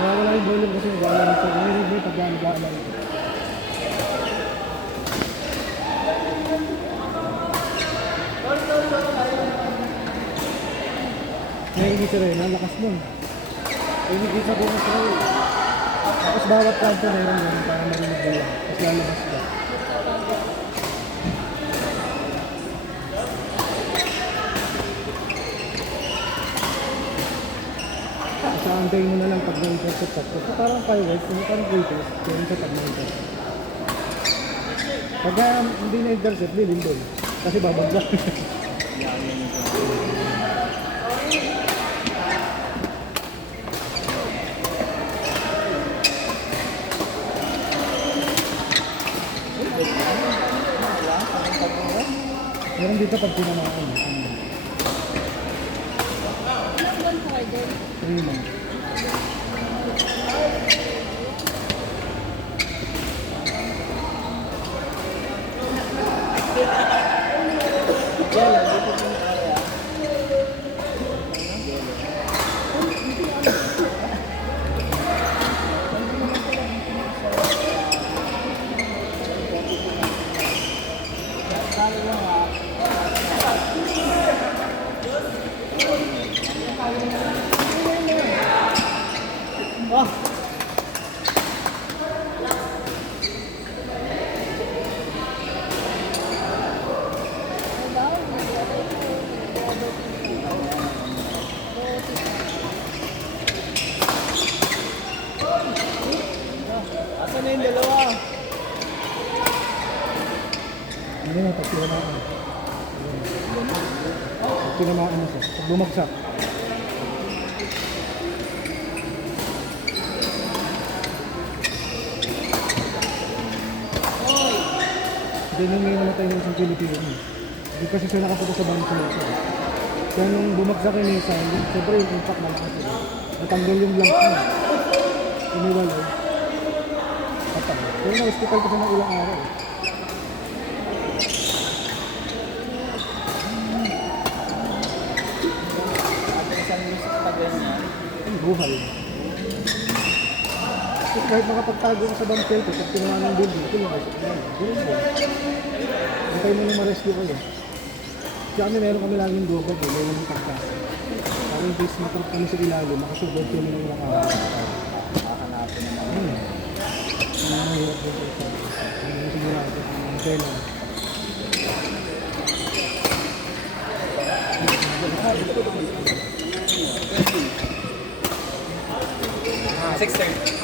Kaya wala yung volume kasi nag-aalala sa narinig mo pag nag-aalala. Naiingit si Ray, ang lakas nun. Naiingit sa buong sa Ray. Tapos bawat kanto mayroon yun para marinig mo yan. Tapos lalabas ka. Sa antay mo na lang pag na-intercept ka. Kasi parang fireworks, parang quitters, kaya sa pag na-intercept. Pagka hindi na-intercept, lilindol. Kasi babagsak. Meron dito pag tinamaan. Ayun. Asan na yung dalawa? Hindi na, pag tinamaan. Pag tinamaan na siya. Pag bumagsak. Hindi nung may namatay ng isang Pilipino. Hindi kasi siya nakapunta sa bangko nito. Kaya nung bumagsak yung isa, siyempre yung impact malakas yun. Natanggal yung blank niya. Iniwalay. Patay. Pero na-hospital kasi ng ilang araw. Isang music pa ganyan. Ang buhay. Kasi kahit makapagtago ka sa bang shelter, pag tinamaan ng building, ito yung isip na yun. Ganun po. Hintay mo nung ma-rescue kayo. Kaya kami meron kami laging gobag eh, meron yung pagkas. Para in case matrap kami sa ilalim, makasurvive kami ng ilang araw. Makahanapin naman. Ang mahirap din sa isa. Ang sigurado, ang kailan. Ah, 6:30.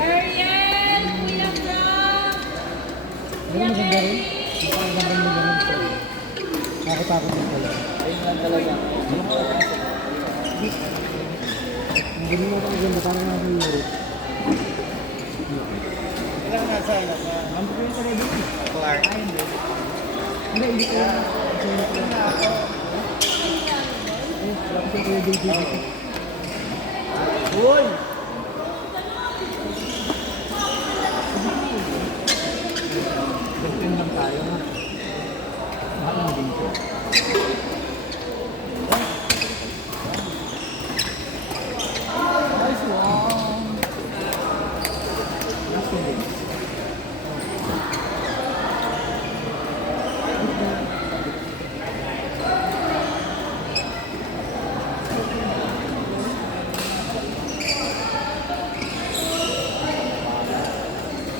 Ariel! Kuya Frank! Ano maganda rin? Napakagandang maganda rin. Nakakatakot din pala. Ayun lang talaga. Ang galing mo ito maganda, parang nasa Europe. Ilang nasa ano? Ang ko yung talaga dito. Clark. Hindi ko yung wala ko yung dito. Uy! Ganyan lang tayo ha. Mahal mo dito. Nice one! Last one din.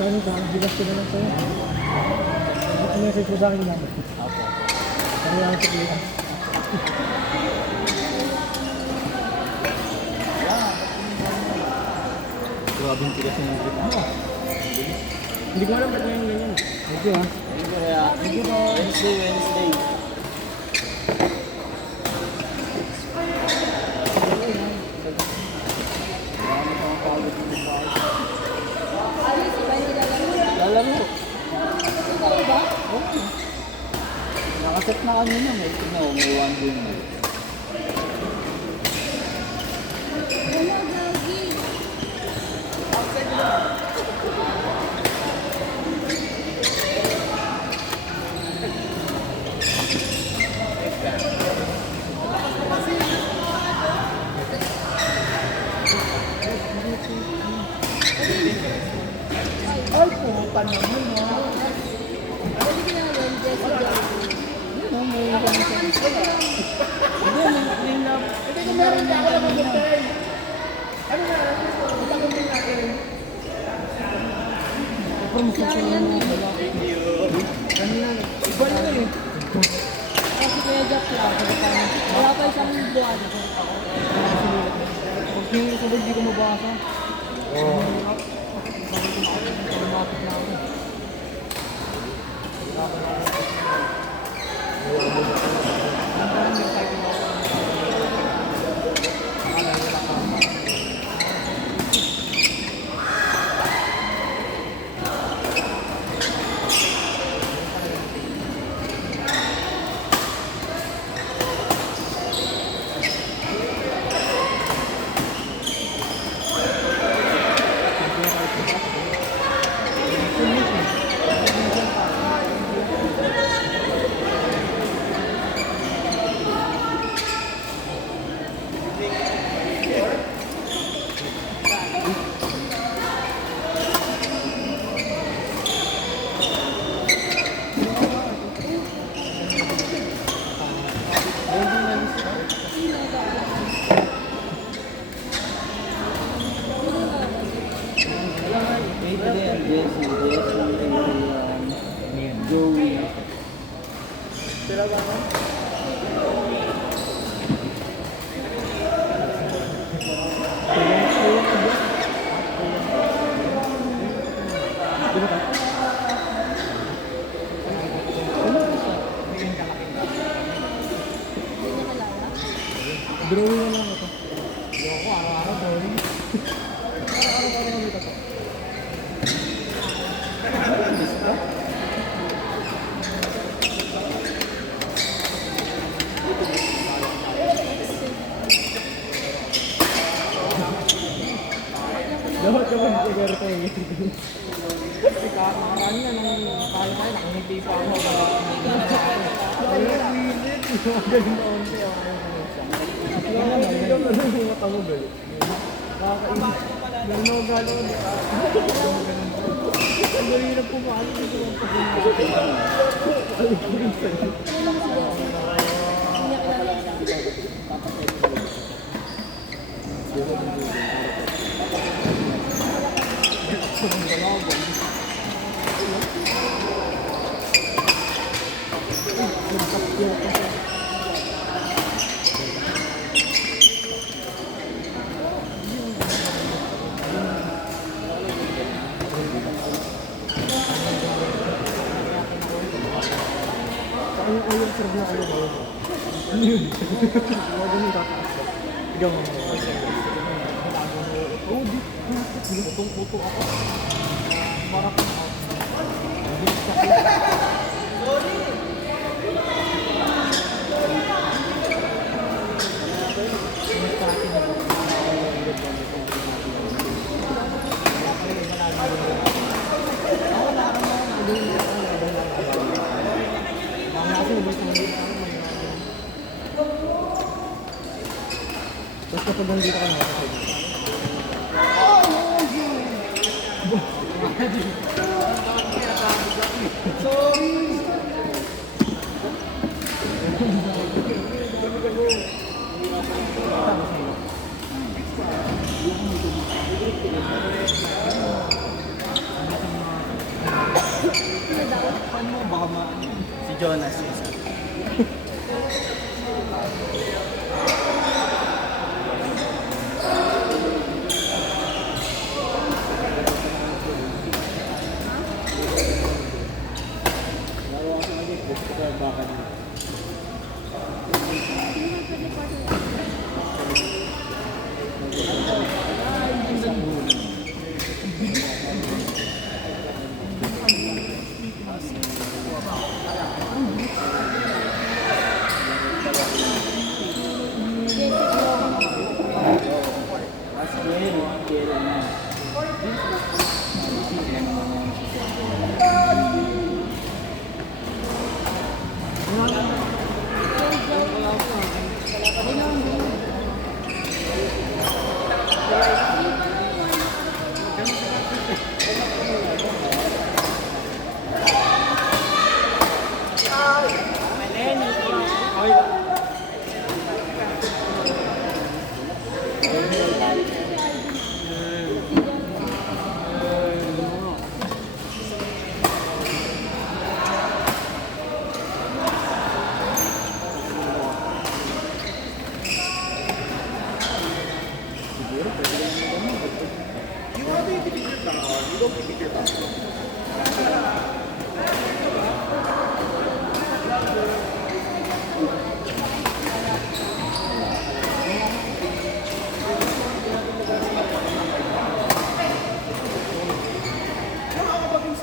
Saan ka? Bigas ko na lang sa'yo. Message mo sa akin namin. Apo. Kaya lang sa kliyan. Grabe yung tigas ng grip mo. Hindi ko alam ba't ngayon ganyan. Thank you ha. Thank you kaya. Thank you po. Wednesday. Marami kang pagod ng bahay. Lalaro. Okay. Nakaset na kanina. May tignan mo. May 1 game na. naman, ha? Pwede ka naman, Jessica. Yun, oh, may ganun siya. Hindi, may love. Hindi ko meron na ako na mag-obtain. Ano na, pag-obtain natin. Sayang eh. Kanina, iba na eh. Kasi Kuya Jack lang. Wala pa isang buwan. Pag sinusubog, di ko mabasa. Oo. Lumapit na ako. Adrian, Joey. Drawing na lang ito. Ako, araw-araw drawing. Araw-araw kami ito. Dapat naman siguro tayo. Kasi kakakaan niya nung kaya tayo, nakangiti pa ako. Ay, minit. Magaling na onti ako. Hindi ka man yung mata mo galit. Nakakainis. Dahil mga galo ko dito. Ang galing na pumalo dito ang pag-unawa. Alam ko rin sa'yo. Ano ko yung serve na kayo ba yun? Ano yun? Huwag ganun tataas ka. Ikaw mo. Oh, di. Putong-puto ako. Marap na ako. Tapos kapag nandito ka na ako Si Jonas isa.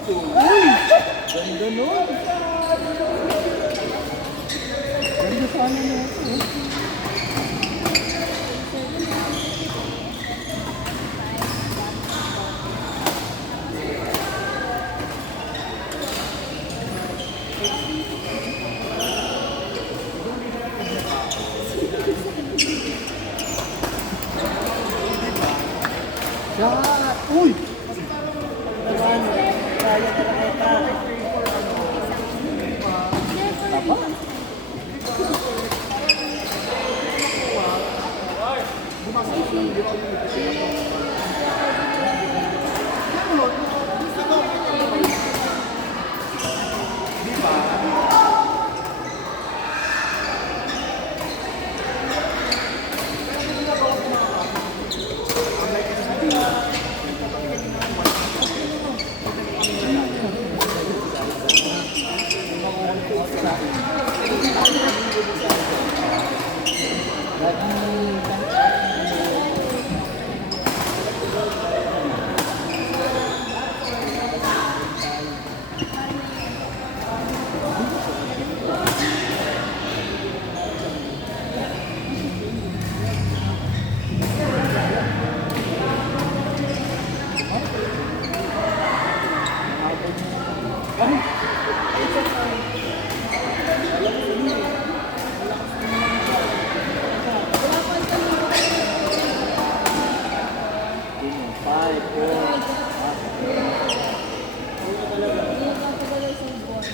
Uy! Ganda nun. Ganda sana na ito. Shot! Uy!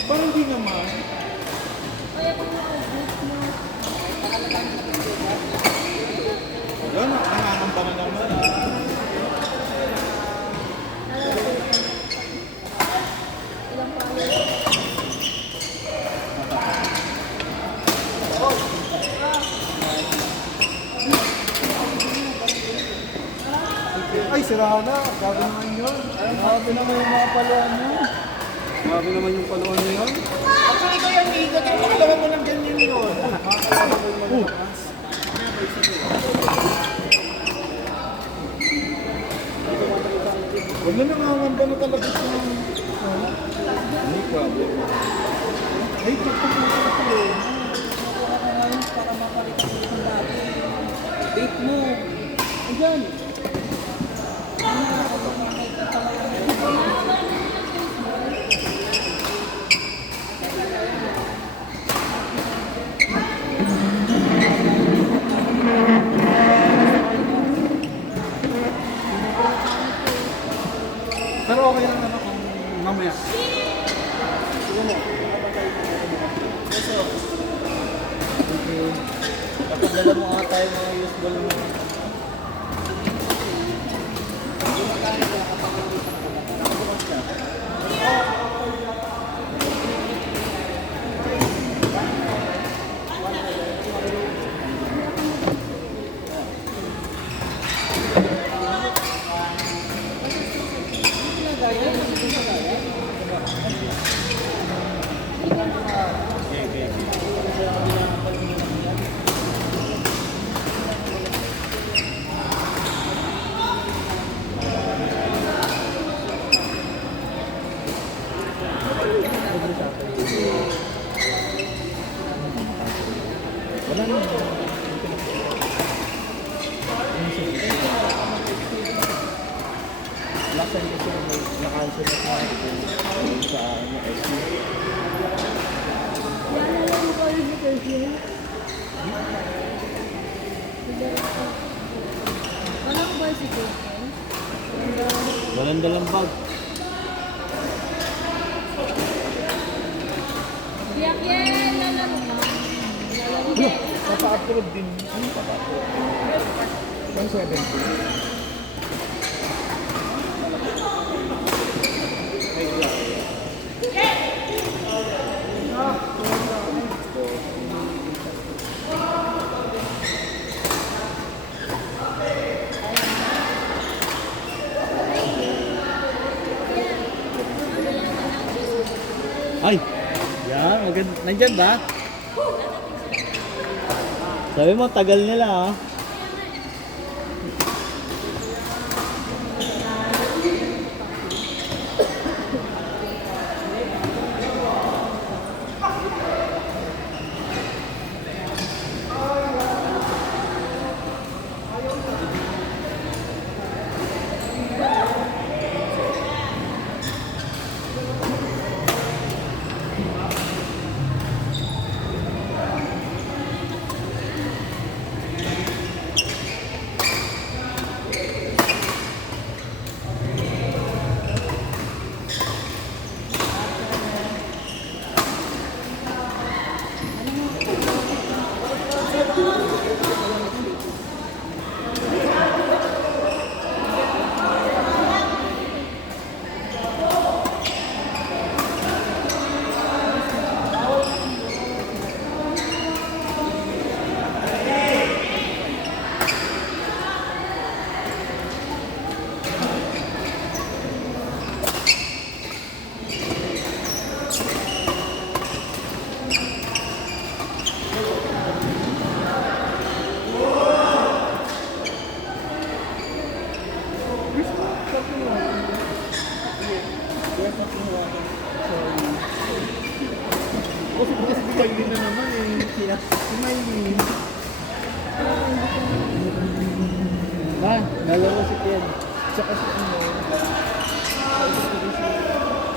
Parang di naman. Wala na, nangangamba na naman. Ay, sira na. Grabe naman yun. Grabe naman yung mga paluan nyo. Grabe naman yung paluan niya yun. Actually ko yan, Nico. Kaya makalaman mo ng ganyan yun. Wala na nangangamba na talaga siya. Any problem? Ay, pagpapunta na pala. Para mapalitan ko yung dati. Date mo. Ayan. Pero okay lang naman kung mamaya. Kapag dala mo nga tayo mga useful mo. Wala naman. Last time kasi na-cancel na tayo sa SC. Yan na lang yung qualification. Walang qualification. Walang dalang bag. Yak yan! Lalaro na. Lalaro na. Papa-upload din. Ano papa-upload? 170. Ay! Yan, maganda. Nandyan ba? Sabi mo, tagal nila ah. Breath of the water. Sorry. Kasi si Maylin na naman eh. Si Maylin. Ba, dalawa si Ted. Tsaka si ano. Si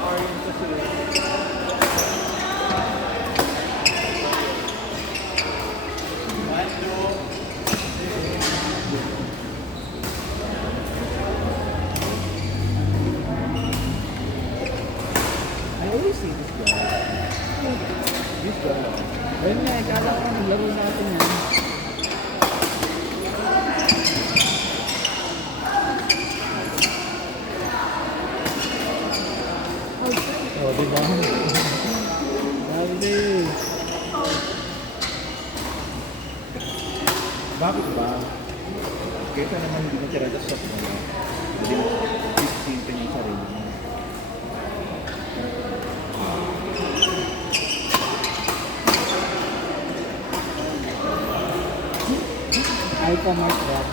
Aryan kasi. I always see this guy. This guy. Ayun nga, kala ko naglaro natin yun. Oh, di ba? Sabi. Bakit ba? Kaysa naman hindi natira sa shop mo, hindi mo isipin yung sarili mo. Alpha Mark Rock.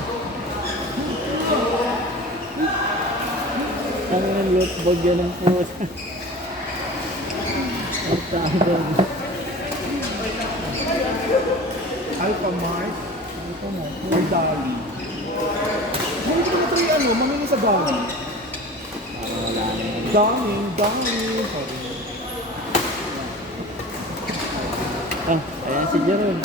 Kami ng loot bag yan ng puta. Ang tawag. Alpha Mart. Alpha Mark. Or Dali. Hindi ko na try ano, mamili sa Dali. Parang wala na yun. Dali. Sorry. Ah, ayan si Jeron.